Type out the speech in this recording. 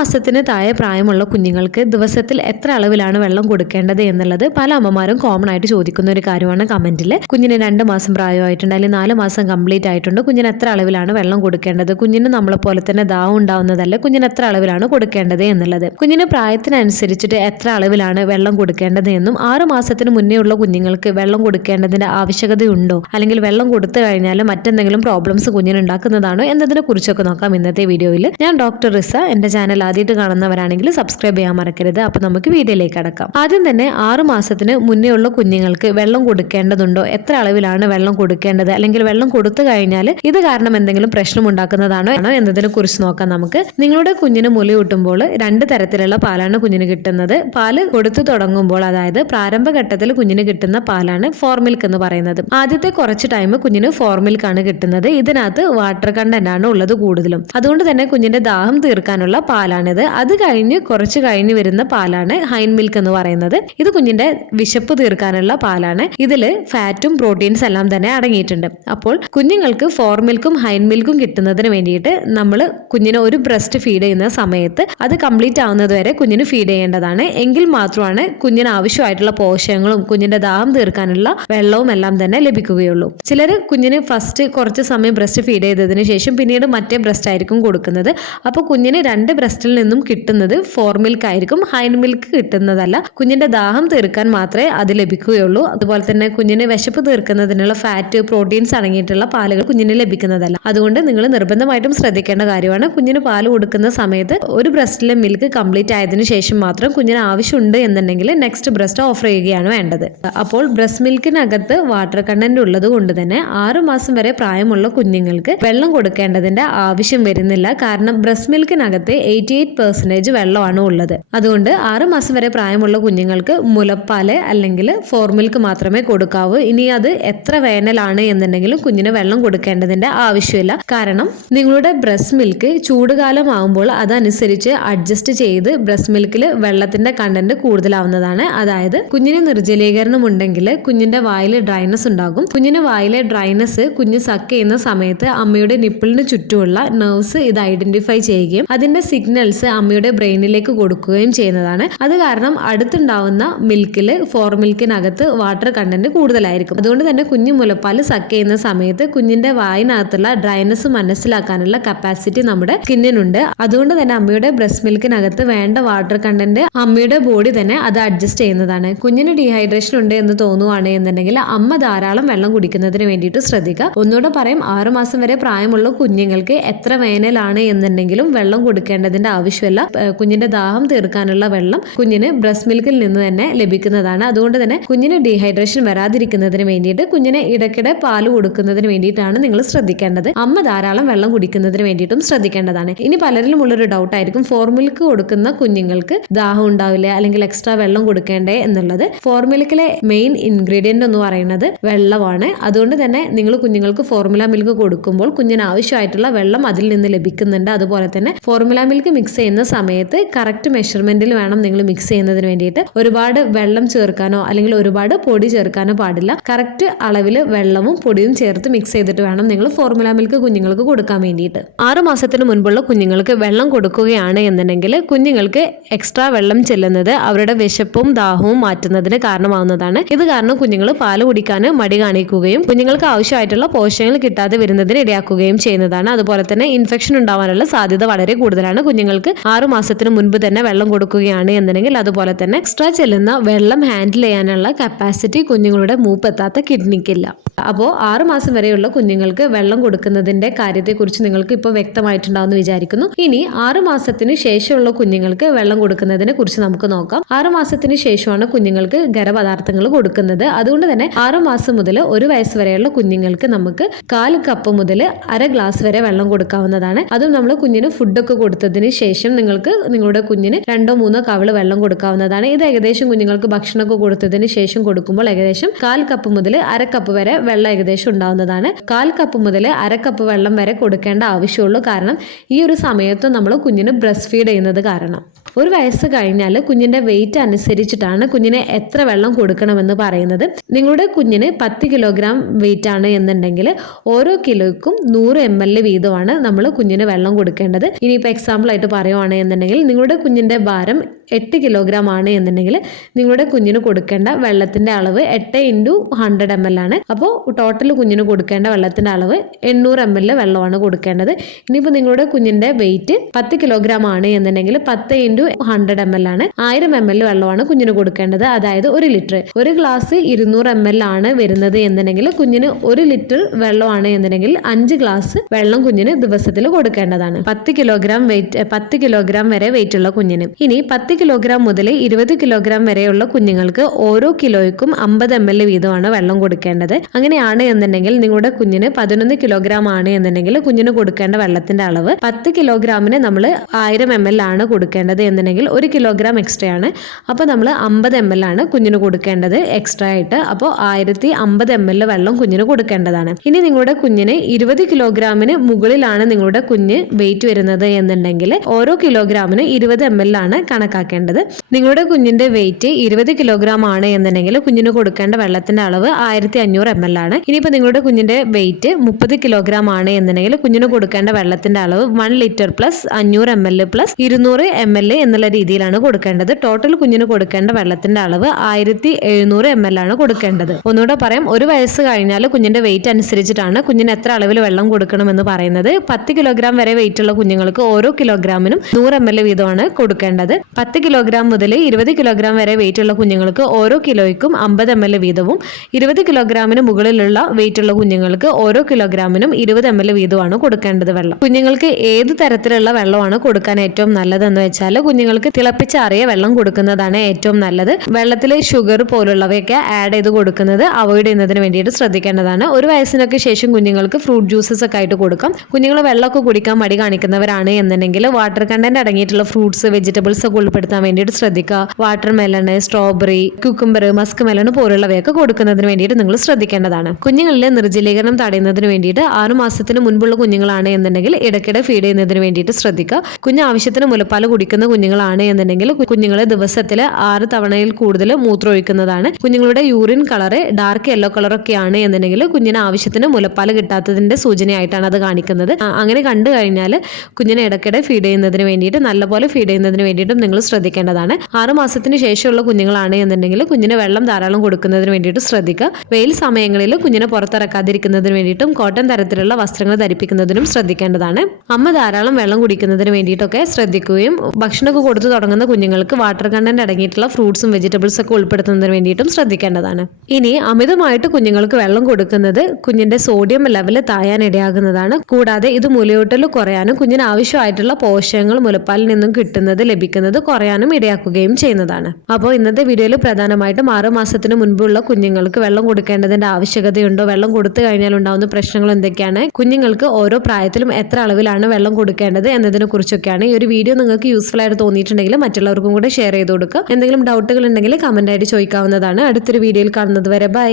മാസത്തിന് താഴെ പ്രായമുള്ള കുഞ്ഞുങ്ങൾക്ക് ദിവസത്തിൽ എത്ര അളവിലാണ് വെള്ളം കൊടുക്കേണ്ടത് എന്നുള്ളത് പല അമ്മമാരും കോമൺ ആയിട്ട് ചോദിക്കുന്ന ഒരു കാര്യമാണ് കമന്റിൽ കുഞ്ഞിന് രണ്ട് മാസം പ്രായമായിട്ടുണ്ട് അല്ലെങ്കിൽ നാല് മാസം കംപ്ലീറ്റ് ആയിട്ടുണ്ട്. കുഞ്ഞിന് എത്ര അളവിലാണ് വെള്ളം കൊടുക്കേണ്ടത്? കുഞ്ഞിന് നമ്മളെ പോലെ തന്നെ ദാഹം ഉണ്ടാവുന്നതല്ല കുഞ്ഞിന് എത്ര അളവിലാണ് കൊടുക്കേണ്ടത് എന്നുള്ളത്. കുഞ്ഞിന് പ്രായത്തിനനുസരിച്ചിട്ട് എത്ര അളവിലാണ് വെള്ളം കൊടുക്കേണ്ടത് എന്നും ആറു മാസത്തിന് മുന്നേ ഉള്ള കുഞ്ഞുങ്ങൾക്ക് വെള്ളം കൊടുക്കേണ്ടതിന്റെ ആവശ്യകതയുണ്ടോ? അല്ലെങ്കിൽ വെള്ളം കൊടുത്തു കഴിഞ്ഞാൽ മറ്റെന്തെങ്കിലും പ്രോബ്ലംസ് കുഞ്ഞിന് ഉണ്ടാക്കുന്നതാണോ എന്നതിനെ കുറിച്ചൊക്കെ നോക്കാം ഇന്നത്തെ വീഡിയോയിൽ ഞാൻ ഡോക്ടർ റിസ എന്റെ ചാനൽ ആദ്യമായിട്ട് കാണുന്നവരാണെങ്കിൽ സബ്സ്ക്രൈബ് ചെയ്യാൻ മറക്കരുത്. അപ്പോൾ നമുക്ക് വീഡിയോയിലേക്ക് അടക്കാം ആദ്യം തന്നെ ആറു മാസത്തിന് മുന്നേ ഉള്ള കുഞ്ഞുങ്ങൾക്ക് വെള്ളം കൊടുക്കേണ്ടതുണ്ടോ? എത്ര അളവിലാണ് വെള്ളം കൊടുക്കേണ്ടത്? അല്ലെങ്കിൽ വെള്ളം കൊടുത്തു കഴിഞ്ഞാൽ ഇത് കാരണം എന്തെങ്കിലും പ്രശ്നം ഉണ്ടാക്കുന്നതാണോ എന്നതിനെ കുറിച്ച് നോക്കാം നമുക്ക്. നിങ്ങളുടെ കുഞ്ഞിന് മുലയൂട്ടുമ്പോൾ രണ്ട് തരത്തിലുള്ള പാലാണ് കുഞ്ഞിന് കിട്ടുന്നത്. പാൽ കൊടുത്തു തുടങ്ങുമ്പോൾ അതായത് പ്രാരംഭഘട്ടത്തിൽ കുഞ്ഞിന് കിട്ടുന്ന പാലാണ് ഫോർ മിൽക്ക് എന്ന് പറയുന്നത്. ആദ്യത്തെ കുറച്ച് ടൈം കുഞ്ഞിന് ഫോർ മിൽക്കാണ് കിട്ടുന്നത്. ഇതിനകത്ത് വാട്ടർ കണ്ടന്റ് ആണ് ഉള്ളത് കൂടുതലും. അതുകൊണ്ട് തന്നെ കുഞ്ഞിന്റെ ദാഹം തീർക്കാനുള്ള പാലാണിത്. അത് കഴിഞ്ഞ് കുറച്ച് കഴിഞ്ഞ് വരുന്ന പാലാണ് ഹൈൻ മിൽക്ക് എന്ന് പറയുന്നത്. ഇത് കുഞ്ഞിന്റെ വിശപ്പ് തീർക്കാനുള്ള പാലാണ്. ഇതിൽ ഫാറ്റും പ്രോട്ടീൻസ് എല്ലാം തന്നെ അടങ്ങിയിട്ടുണ്ട്. അപ്പോൾ കുഞ്ഞുങ്ങൾക്ക് ഫോർ മിൽക്കും ഹൈൻ മിൽക്കും കിട്ടുന്നതിന് വേണ്ടിയിട്ട് നമ്മൾ കുഞ്ഞിനെ ഒരു ബ്രസ്റ്റ് ഫീഡ് ചെയ്യുന്ന സമയത്ത് അത് കംപ്ലീറ്റ് ആവുന്നത് വരെ കുഞ്ഞിന് ഫീഡ് ചെയ്യേണ്ടതാണ്. എങ്കിൽ മാത്രമാണ് കുഞ്ഞിന് ആവശ്യമായിട്ടുള്ള പോഷകങ്ങളും കുഞ്ഞിന്റെ ദാഹം തീർക്കാനുള്ള വെള്ളവും എല്ലാം തന്നെ ലഭിക്കുകയുള്ളൂ. ചിലർ കുഞ്ഞിന് ഫസ്റ്റ് കുറച്ച് സമയം ബ്രസ്റ്റ് ഫീഡ് ചെയ്തതിന് ശേഷം പിന്നീട് മറ്റേ ബ്രസ്റ്റ് ആയിരിക്കും കൊടുക്കുന്നത്. അപ്പോൾ കുഞ്ഞിന് രണ്ട് ബ്രസ്റ്റിൽ നിന്നും കിട്ടുന്നത് ഫോർ മിൽക്ക് ആയിരിക്കും ഹൈൻ മിൽക്ക് കിട്ടുന്നതല്ല. കുഞ്ഞിന്റെ ദാഹം തീർക്കാൻ മാത്രമേ അത് ലഭിക്കുകയുള്ളൂ. അതുപോലെ തന്നെ കുഞ്ഞിന് വിശപ്പ് തീർക്കുന്നതിനുള്ള ഫാറ്റ് പ്രോട്ടീൻസ് അടങ്ങിയിട്ടുള്ള പാലുകൾ കുഞ്ഞിന് ലഭിക്കുന്നതല്ല. അതുകൊണ്ട് നിങ്ങൾ നിർബന്ധമായിട്ടും ശ്രദ്ധിക്കേണ്ട കാര്യമാണ്. കുഞ്ഞിന് പാൽ കൊടുക്കുന്ന സമയത്ത് ഒരു ബ്രസ്റ്റിലെ മിൽക്ക് കംപ്ലീറ്റ് ആയതിനു ശേഷം മാത്രം കുഞ്ഞിന് ആവശ്യമുണ്ട് എന്നുണ്ടെങ്കിൽ നെക്സ്റ്റ് ബ്രസ്റ്റ് ഓഫർ ചെയ്യുകയാണ് വേണ്ടത്. അപ്പോൾ ബ്രസ്റ്റ് മിൽക്കിനകത്ത് വാട്ടർ കണ്ടന്റ് ഉള്ളത് കൊണ്ട് തന്നെ ആറു മാസം വരെ പ്രായമുള്ള കുഞ്ഞുങ്ങൾക്ക് വെള്ളം കൊടുക്കേണ്ടതിന്റെ ആവശ്യം വരുന്നില്ല. കാരണം ബ്രസ്റ്റ് മിൽക്കിനകത്ത് എയ്റ്റി എയ്റ്റ് പെർസെന്റേജ് വെള്ളമാണ് ഉള്ളത്. അതുകൊണ്ട് ആറ് മാസം വരെ പ്രായമുള്ള കുഞ്ഞുങ്ങൾക്ക് മുലപ്പാൽ അല്ലെങ്കിൽ ഫോർ മിൽക്ക് മാത്രമേ കൊടുക്കാവൂ. ഇനി അത് എത്ര വേനലാണ് എന്നുണ്ടെങ്കിലും കുഞ്ഞിന് വെള്ളം കൊടുക്കേണ്ടതിന്റെ ആവശ്യമില്ല. കാരണം നിങ്ങളുടെ ബ്രസ്റ്റ് മിൽക്ക് ചൂടുകാലം ആകുമ്പോൾ അതനുസരിച്ച് അഡ്ജസ്റ്റ് ചെയ്ത് ബ്രസ്റ്റ് മിൽക്കിൽ വെള്ളത്തിന്റെ കണ്ടന്റ് കൂടുതലാവുന്നതാണ്. അതായത് കുഞ്ഞിന് നിർജലീകരണം ഉണ്ടെങ്കിൽ കുഞ്ഞിന്റെ വായിൽ ഡ്രൈനസ് ഉണ്ടാകും. കുഞ്ഞിന് വായിലെ ഡ്രൈനസ് കുഞ്ഞ് സക്ക് ചെയ്യുന്ന സമയത്ത് അമ്മയുടെ നിപ്പിളിന് ചുറ്റുമുള്ള നെർവ്സ് ഇത് ഐഡന്റിഫൈ ചെയ്യുകയും അതിന്റെ സിഗ്നൽസ് അമ്മയുടെ ബ്രെയിനിലേക്ക് കൊടുക്കുകയും ചെയ്യുന്നതാണ്. അത് കാരണം അടുത്തുണ്ടാവുന്ന മിൽക്കിൽ ഫോർ മിൽക്കിനകത്ത് വാട്ടർ കണ്ടന്റ് കൂടുതലായിരിക്കും. അതുകൊണ്ട് തന്നെ കുഞ്ഞു മുലപ്പാൽ സക്ക് ചെയ്യുന്ന സമയത്ത് കുഞ്ഞിന്റെ വായിനകത്തുള്ള ഡ്രൈനസ് മനസ്സിലാക്കാനുള്ള കപ്പാസിറ്റി നമ്മുടെ സ്കിന്നിനുണ്ട് അതുകൊണ്ട് തന്നെ അമ്മയുടെ ബ്രസ്റ്റ് മിൽക്കിനകത്ത് വേണ്ട വാട്ടർ കണ്ടന്റ് അമ്മയുടെ ബോഡി തന്നെ അത് അഡ്ജസ്റ്റ് ചെയ്യുന്നതാണ്. കുഞ്ഞിന് ഡീഹൈഡ്രേഷൻ ഉണ്ട് എന്ന് തോന്നുവാണ് എന്നുണ്ടെങ്കിൽ അമ്മ ധാരാളം വെള്ളം കുടിക്കുന്നതിന് വേണ്ടിയിട്ട് ശ്രദ്ധിക്കുക. ഒന്നുകൂടെ പറയും ആറുമാസം വരെ പ്രായമുള്ള കുഞ്ഞുങ്ങൾക്ക് എത്ര വേനലാണ് എന്നുണ്ടെങ്കിലും വെള്ളം കൊടുക്കേണ്ടതിന്റെ ആവശ്യമില്ല. കുഞ്ഞിന്റെ ദാഹം തീർക്കാനുള്ള വെള്ളം കുഞ്ഞിന് ബ്രസ്റ്റ് മിൽക്കിൽ നിന്ന് തന്നെ ലഭിക്കുന്നതാണ്. അതുകൊണ്ട് തന്നെ കുഞ്ഞിന് ഡീഹൈഡ്രേഷൻ വരാതിരിക്കുന്നതിന് വേണ്ടിയിട്ട് കുഞ്ഞിന് ഇടയ്ക്കിടെ പാൽ കൊടുക്കുന്നതിന് വേണ്ടിയിട്ടാണ് നിങ്ങൾ ശ്രദ്ധിക്കേണ്ടത്. അമ്മ ധാരാളം വെള്ളം കുടിക്കുന്നതിന് വേണ്ടിയിട്ടും ശ്രദ്ധിക്കേണ്ടതാണ്. ഇനി പലരിലും ഉള്ളൊരു ഡൗട്ട് ആയിരിക്കും ഫോർമുലക്ക് കൊടുക്കുന്ന കുഞ്ഞുങ്ങൾക്ക് ദാഹം ഉണ്ടാവില്ല അല്ലെങ്കിൽ എക്സ്ട്രാ വെള്ളം കൊടുക്കേണ്ടേ എന്നുള്ളത്. ഫോർമുലക്കിലെ മെയിൻ ഇൻഗ്രീഡിയന്റ് എന്ന് പറയുന്നത് വെള്ളമാണ്. അതുകൊണ്ട് തന്നെ നിങ്ങൾ കുഞ്ഞുങ്ങൾക്ക് ഫോർമുല മിൽക്ക് കൊടുക്കുമ്പോൾ കുഞ്ഞിന് ആവശ്യമായിട്ടുള്ള വെള്ളം അതിൽ നിന്ന് ലഭിക്കുന്നുണ്ട്. അതുപോലെ തന്നെ ഫോർമുല മിൽക്ക് മിക്സ് ചെയ്യുന്ന സമയത്ത് കറക്റ്റ് മെഷർമെന്റിൽ വേണം നിങ്ങൾ മിക്സ് ചെയ്യുന്നതിന് വേണ്ടിയിട്ട്. ഒരുപാട് വെള്ളം ചേർക്കാനോ അല്ലെങ്കിൽ ഒരുപാട് പൊടി ചേർക്കാനോ പാടില്ല. കറക്റ്റ് അളവിൽ വെള്ളവും പൊടിയും ചേർത്ത് മിക്സ് ചെയ്തിട്ട് വേണം നിങ്ങൾ ഫോർമുല മിൽക്ക് കുഞ്ഞുങ്ങൾക്ക് കൊടുക്കാൻ വേണ്ടിയിട്ട്. ആറ് മാസത്തിന് മുൻപുള്ള കുഞ്ഞുങ്ങൾക്ക് വെള്ളം കൊടുക്കുകയാണ് എന്നുണ്ടെങ്കിൽ കുഞ്ഞുങ്ങൾക്ക് എക്സ്ട്രാ വെള്ളം ചെല്ലുന്നത് അവരുടെ വിശപ്പും ദാഹവും മാറ്റുന്നതിന് കാരണമാവുന്നതാണ്. ഇത് കാരണം കുഞ്ഞുങ്ങൾ പാൽ കുടിക്കാൻ മടി കാണിക്കുകയും കുഞ്ഞുങ്ങൾക്ക് ആവശ്യമായിട്ടുള്ള പോഷകങ്ങൾ കിട്ടാതെ വരുന്നതിന് ഇടയാക്കുകയും ചെയ്യുന്നതാണ്. അതുപോലെ തന്നെ ഇൻഫെക്ഷൻ ഉണ്ടാവാനുള്ള സാധ്യത വളരെ കൂടുതലാണ് കുഞ്ഞുങ്ങൾക്ക്. ആറു മാസത്തിന് മുൻപ് തന്നെ വെള്ളം കൊടുക്കുകയാണ് എന്നുണ്ടെങ്കിൽ അതുപോലെ തന്നെ എക്സ്ട്രാ ചെല്ലുന്ന വെള്ളം ഹാൻഡിൽ ചെയ്യാനുള്ള കപ്പാസിറ്റി കുഞ്ഞുങ്ങളുടെ മൂപ്പെത്താത്ത കിഡ്നിക്കില്ല അപ്പോൾ ആറു മാസം വരെയുള്ള കുഞ്ഞുങ്ങൾക്ക് വെള്ളം കൊടുക്കുന്നതിന്റെ കാര്യത്തെക്കുറിച്ച് നിങ്ങൾക്ക് ഇപ്പോൾ വ്യക്തമായിട്ടുണ്ടാവുമെന്ന് വിചാരിക്കുന്നു. ഇനി ആറു മാസത്തിന് ശേഷമുള്ള കുഞ്ഞുങ്ങൾക്ക് വെള്ളം കൊടുക്കുന്നതിനെ കുറിച്ച് നമുക്ക് നോക്കാം. ആറു മാസത്തിന് ശേഷമാണ് കുഞ്ഞുങ്ങൾക്ക് ഖരപദാർത്ഥങ്ങൾ കൊടുക്കുന്നത്. അതുകൊണ്ട് തന്നെ ആറു മാസം മുതൽ ഒരു വയസ്സ് വരെയുള്ള കുഞ്ഞുങ്ങൾക്ക് നമുക്ക് കാൽ കപ്പ് മുതൽ അര ഗ്ലാസ് വരെ വെള്ളം കൊടുക്കാവുന്നതാണ്. അതും നമ്മൾ കുഞ്ഞിന് ഫുഡൊക്കെ കൊടുത്തതിന് ശേഷം നിങ്ങൾക്ക് നിങ്ങളുടെ കുഞ്ഞിന് രണ്ടോ മൂന്നോ കവിൾ വെള്ളം കൊടുക്കാവുന്നതാണ്. ഇത് ഏകദേശം കുഞ്ഞുങ്ങൾക്ക് ഭക്ഷണമൊക്കെ കൊടുത്തതിന് ശേഷം കൊടുക്കുമ്പോൾ ഏകദേശം കാൽ കപ്പ് മുതൽ അര കപ്പ് വരെ വെള്ളം ഏകദേശം ഉണ്ടാവുന്നതാണ്. കാൽ കപ്പ് മുതൽ അര കപ്പ് വെള്ളം വരെ കൊടുക്കേണ്ട ആവശ്യമുള്ളൂ. കാരണം ഈ ഒരു സമയത്ത് നമ്മൾ കുഞ്ഞിന് ബ്രസ്റ്റ് ഫീഡ് ചെയ്യുന്നത് കാരണം. ഒരു വയസ്സ് കഴിഞ്ഞാൽ കുഞ്ഞിന്റെ വെയിറ്റ് അനുസരിച്ചിട്ടാണ് കുഞ്ഞിന് എത്ര വെള്ളം കൊടുക്കണമെന്ന് പറയുന്നത്. നിങ്ങളുടെ കുഞ്ഞിന് പത്ത് കിലോഗ്രാം വെയിറ്റ് ആണ് എന്നുണ്ടെങ്കിൽ ഓരോ കിലോയ്ക്കും നൂറ് എം എൽ വീതമാണ് നമ്മൾ കുഞ്ഞിന് വെള്ളം കൊടുക്കേണ്ടത്. ഇനിയിപ്പോൾ എക്സാമ്പിൾ ആയിട്ട് പറയുവാണ് എന്നുണ്ടെങ്കിൽ നിങ്ങളുടെ കുഞ്ഞിന്റെ ഭാരം എട്ട് കിലോഗ്രാം ആണ് എന്നുണ്ടെങ്കിൽ നിങ്ങളുടെ കുഞ്ഞിന് കൊടുക്കേണ്ട വെള്ളത്തിന്റെ അളവ് എട്ട് ഇന്റു ഹൺഡ്രഡ് എം എൽ ആണ്. അപ്പോൾ ടോട്ടൽ കുഞ്ഞിന് കൊടുക്കേണ്ട വെള്ളത്തിന്റെ അളവ് എണ്ണൂറ് എം എൽ വെള്ളമാണ് കൊടുക്കേണ്ടത്. ഇനിയിപ്പോൾ നിങ്ങളുടെ കുഞ്ഞിന്റെ വെയിറ്റ് പത്ത് കിലോഗ്രാം ആണ് എന്നുണ്ടെങ്കിൽ പത്ത് ഇന്റു ഹൺഡ്രഡ് എം എൽ ആണ്. ആയിരം എം എൽ വെള്ളമാണ് കുഞ്ഞിന് കൊടുക്കേണ്ടത്. അതായത് ഒരു ലിറ്റർ. ഒരു ഗ്ലാസ് ഇരുന്നൂറ് എം എൽ ആണ് വരുന്നത് എന്നുണ്ടെങ്കിൽ കുഞ്ഞിന് ഒരു ലിറ്റർ വെള്ളമാണ് എന്നുണ്ടെങ്കിൽ അഞ്ച് ഗ്ലാസ് വെള്ളം കുഞ്ഞിന് ദിവസത്തിൽ കൊടുക്കേണ്ടതാണ്. പത്ത് കിലോഗ്രാം വെയിറ്റ് പത്ത് കിലോഗ്രാം വരെ വെയിറ്റ് ഉള്ള കുഞ്ഞിന്. ഇനി പത്ത് കിലോഗ്രാം മുതൽ ഇരുപത് കിലോഗ്രാം വരെയുള്ള കുഞ്ഞുങ്ങൾക്ക് ഓരോ കിലോയ്ക്കും അമ്പത് എം എൽ വീതമാണ് വെള്ളം കൊടുക്കേണ്ടത്. അങ്ങനെയാണ് എന്നുണ്ടെങ്കിൽ നിങ്ങളുടെ കുഞ്ഞിന് പതിനൊന്ന് കിലോഗ്രാം ആണ് എന്നുണ്ടെങ്കിൽ കുഞ്ഞിന് കൊടുക്കേണ്ട വെള്ളത്തിന്റെ അളവ് പത്ത് കിലോഗ്രാമിന് നമ്മൾ ആയിരം എം എൽ ആണ് കൊടുക്കേണ്ടത് എന്നുണ്ടെങ്കിൽ ഒരു കിലോഗ്രാം എക്സ്ട്രാ ആണ്. അപ്പോൾ നമ്മൾ അമ്പത് എം എൽ ആണ് കുഞ്ഞിന് കൊടുക്കേണ്ടത് എക്സ്ട്രാ ആയിട്ട്. അപ്പോൾ ആയിരത്തി അമ്പത് എം എൽ വെള്ളം കുഞ്ഞിന് കൊടുക്കേണ്ടതാണ്. ഇനി നിങ്ങളുടെ കുഞ്ഞിന് ഇരുപത് കിലോഗ്രാമിന് മുകളിലാണ് നിങ്ങളുടെ കുഞ്ഞ് വെയിറ്റ് വരുന്നത് എന്നുണ്ടെങ്കിൽ ഓരോ കിലോഗ്രാമിന് ഇരുപത് എം എൽ ആണ് കണക്കാക്കേണ്ടത്. നിങ്ങളുടെ കുഞ്ഞിന്റെ വെയിറ്റ് ഇരുപത് കിലോഗ്രാം ആണ് എന്നുണ്ടെങ്കിൽ കുഞ്ഞിന് കൊടുക്കേണ്ട വെള്ളത്തിന്റെ അളവ് ആയിരത്തി അഞ്ഞൂറ് എം എൽ ആണ്. ഇനിയിപ്പോൾ നിങ്ങളുടെ കുഞ്ഞിന്റെ വെയിറ്റ് മുപ്പത് കിലോഗ്രാം ആണ് എന്നുണ്ടെങ്കിൽ കുഞ്ഞിന് കൊടുക്കേണ്ട വെള്ളത്തിന്റെ അളവ് വൺ ലിറ്റർ പ്ലസ് അഞ്ഞൂറ് എം എൽ പ്ലസ് ഇരുന്നൂറ് എം എൽ എന്നുള്ള രീതിയിലാണ് കൊടുക്കേണ്ടത്. ടോട്ടൽ കുഞ്ഞിന് കൊടുക്കേണ്ട വെള്ളത്തിന്റെ അളവ് ആയിരത്തി എഴുന്നൂറ് എം എൽ ആണ് കൊടുക്കേണ്ടത്. ഒന്നുകൂടെ പറയാം ഒരു വയസ്സ് കഴിഞ്ഞാൽ കുഞ്ഞിന്റെ വെയിറ്റ് അനുസരിച്ചിട്ടാണ് കുഞ്ഞിന് എത്ര അളവിൽ വെള്ളം കൊടുക്കണമെന്ന് പറയുന്നത്. പത്ത് കിലോഗ്രാം വരെ വെയിറ്റ് ഉള്ള കുഞ്ഞുങ്ങൾക്ക് ഓരോ കിലോഗ്രാമിനും നൂറ് എം എൽ വീതമാണ് കൊടുക്കേണ്ടത്. പത്ത് കിലോഗ്രാം മുതൽ ഇരുപത് കിലോഗ്രാം വരെ വെയിറ്റ് ഉള്ള കുഞ്ഞുങ്ങൾക്ക് ഓരോ കിലോയ്ക്കും അമ്പത് എം എൽ വീതവും ഇരുപത് കിലോഗ്രാമിന് മുകളിലുള്ള വെയിറ്റ് ഉള്ള കുഞ്ഞുങ്ങൾക്ക് ഓരോ കിലോഗ്രാമിനും ഇരുപത് എം എൽ വീതമാണ് കൊടുക്കേണ്ടത് വെള്ളം. കുഞ്ഞുങ്ങൾക്ക് ഏത് തരത്തിലുള്ള വെള്ളമാണ് കൊടുക്കാൻ ഏറ്റവും നല്ലതെന്ന് വെച്ചാൽ കുഞ്ഞുങ്ങൾക്ക് തിളപ്പിച്ചാറിയ വെള്ളം കൊടുക്കുന്നതാണ് ഏറ്റവും നല്ലത്. വെള്ളത്തിൽ ഷുഗർ പോലുള്ളവയൊക്കെ ആഡ് ചെയ്ത് കൊടുക്കുന്നത് അവോയ്ഡ് ചെയ്യുന്നതിന് വേണ്ടിയിട്ട് ശ്രദ്ധിക്കേണ്ടതാണ്. ഒരു വയസ്സിനൊക്കെ ശേഷം കുഞ്ഞുങ്ങൾക്ക് ഫ്രൂട്ട് ജ്യൂസസ് ഒക്കെ ആയിട്ട് കൊടുക്കാം. കുഞ്ഞുങ്ങൾ വെള്ളമൊക്കെ കുടിക്കാൻ മടി കാണിക്കുന്നവരാണ് എന്നുണ്ടെങ്കിൽ വാട്ടർ കണ്ടന്റ് അടങ്ങിയിട്ടുള്ള ഫ്രൂട്ട്സ് വെജിറ്റബിൾസ് ഒക്കെ ഉൾപ്പെടുത്താൻ വേണ്ടിയിട്ട് ശ്രദ്ധിക്കുക. Watermelon strawberry cucumber Musk melon പോലുള്ളവയൊക്കെ കൊടുക്കുന്നതിന് വേണ്ടിയിട്ട് നിങ്ങൾ ശ്രദ്ധിക്കേണ്ടതാണ്. കുഞ്ഞുങ്ങളിലെ നിർജലീകരണം തടയുന്നതിന് വേണ്ടിയിട്ട് ആറു മാസത്തിന് മുൻപുള്ള കുഞ്ഞുങ്ങളാണ് എന്നുണ്ടെങ്കിൽ ഇടയ്ക്കിടെ ഫീഡ് ചെയ്യുന്നതിന് വേണ്ടിയിട്ട് ശ്രദ്ധിക്കുക. കുഞ്ഞ് ആവശ്യത്തിന് മുലപ്പാൽ കുടിക്കുന്ന കുഞ്ഞുങ്ങളാണ് എന്നുണ്ടെങ്കിൽ കുഞ്ഞുങ്ങളെ ദിവസത്തിൽ ആറ് തവണയിൽ കൂടുതൽ മൂത്രമൊഴിക്കുന്നതാണ്. കുഞ്ഞുങ്ങളുടെ യൂറിൻ കളറ് ഡാർക്ക് യെല്ലോ കളറൊക്കെയാണ് എന്നുണ്ടെങ്കിൽ കുഞ്ഞിന് ആവശ്യത്തിന് മുലപ്പാൽ കിട്ടാത്തതിന്റെ സൂചനയായിട്ടാണ് അത് കാണിക്കുന്നത്. അങ്ങനെ കണ്ടു കഴിഞ്ഞാൽ കുഞ്ഞിനെ ഇടയ്ക്കിടെ ഫീഡ് ചെയ്യുന്നതിന് വേണ്ടിയിട്ട് നല്ലപോലെ ഫീഡ് ചെയ്യുന്നതിന് വേണ്ടിയിട്ടും നിങ്ങൾ ശ്രദ്ധിക്കേണ്ടതാണ്. ആറ് മാസത്തിന് ശേഷമുള്ള കുഞ്ഞുങ്ങളാണ് എന്നുണ്ടെങ്കിൽ കുഞ്ഞിന് വെള്ളം ധാരാളം കൊടുക്കുന്നതിന് വേണ്ടിയിട്ട് ശ്രദ്ധിക്കുക. വെയിൽ സമയങ്ങളിൽ കുഞ്ഞിനെ പുറത്തിറക്കാതിരിക്കുന്നതിന് വേണ്ടിയിട്ടും കോട്ടൺ തരത്തിലുള്ള വസ്ത്രങ്ങൾ ധരിപ്പിക്കുന്നതിനും ശ്രദ്ധിക്കേണ്ടതാണ്. അമ്മ ധാരാളം വെള്ളം കുടിക്കുന്നതിന് വേണ്ടിയിട്ടൊക്കെ ശ്രദ്ധിക്കുകയും ഭക്ഷണമൊക്കെ കൊടുത്തു തുടങ്ങുന്ന കുഞ്ഞുങ്ങൾക്ക് വാട്ടർ കണ്ടന്റ് അടങ്ങിയിട്ടുള്ള ഫ്രൂട്ട്സും വെജിറ്റബിൾസ് ഒക്കെ ഉൾപ്പെടുത്തുന്നതിന് വേണ്ടിയിട്ടും ശ്രദ്ധിക്കേണ്ടതാണ്. ഇനി അമിതമായിട്ട് കുഞ്ഞുങ്ങൾക്ക് വെള്ളം കൊടുക്കുന്നത് കുഞ്ഞിന്റെ സോഡിയം ലെവൽ തായാൻ ഇടയാകുന്നതാണ്. കൂടാതെ ഇത് മുലയൂട്ടൽ കുറയാനും കുഞ്ഞിന് ആവശ്യമായിട്ടുള്ള പോഷകങ്ങൾ മുലപ്പാലിൽ നിന്നും കിട്ടുന്നത് ലഭിക്കുന്നത് കുറയാനും ഇടയാക്കുകയും ചെയ്യുന്നതാണ്. അപ്പോൾ ഇന്നത്തെ വീഡിയോയിൽ പ്രധാനമായിട്ടും ആറു മാസത്തിന് മുൻപുള്ള കുഞ്ഞുങ്ങൾക്ക് വെള്ളം കൊടുക്കേണ്ടതിന്റെ ആവശ്യകതയുണ്ടോ? വെള്ളം കൊടുത്തു കഴിഞ്ഞാൽ ഉണ്ടാകുന്ന പ്രശ്നങ്ങൾ എന്തൊക്കെയാണ്? കുഞ്ഞുങ്ങൾക്ക് ഓരോ പ്രായത്തിലും എത്ര അളവിലാണ് വെള്ളം കൊടുക്കേണ്ടത് എന്നതിനെ കുറിച്ചൊക്കെയാണ് ഈ ഒരു വീഡിയോ നിങ്ങൾക്ക് യൂസ്ഫുൾ ആയിട്ട് തോന്നിയിട്ടുണ്ടെങ്കിൽ മറ്റുള്ളവർക്കും കൂടെ ഷെയർ ചെയ്ത് കൊടുക്കുക. എന്തെങ്കിലും ഡൗട്ടുകൾ ഉണ്ടെങ്കിൽ കമന്റ് ആയിട്ട് ചോദിക്കാവുന്നതാണ്. അടുത്തൊരു വീഡിയോയിൽ കാണുന്നത് വരെ ബൈ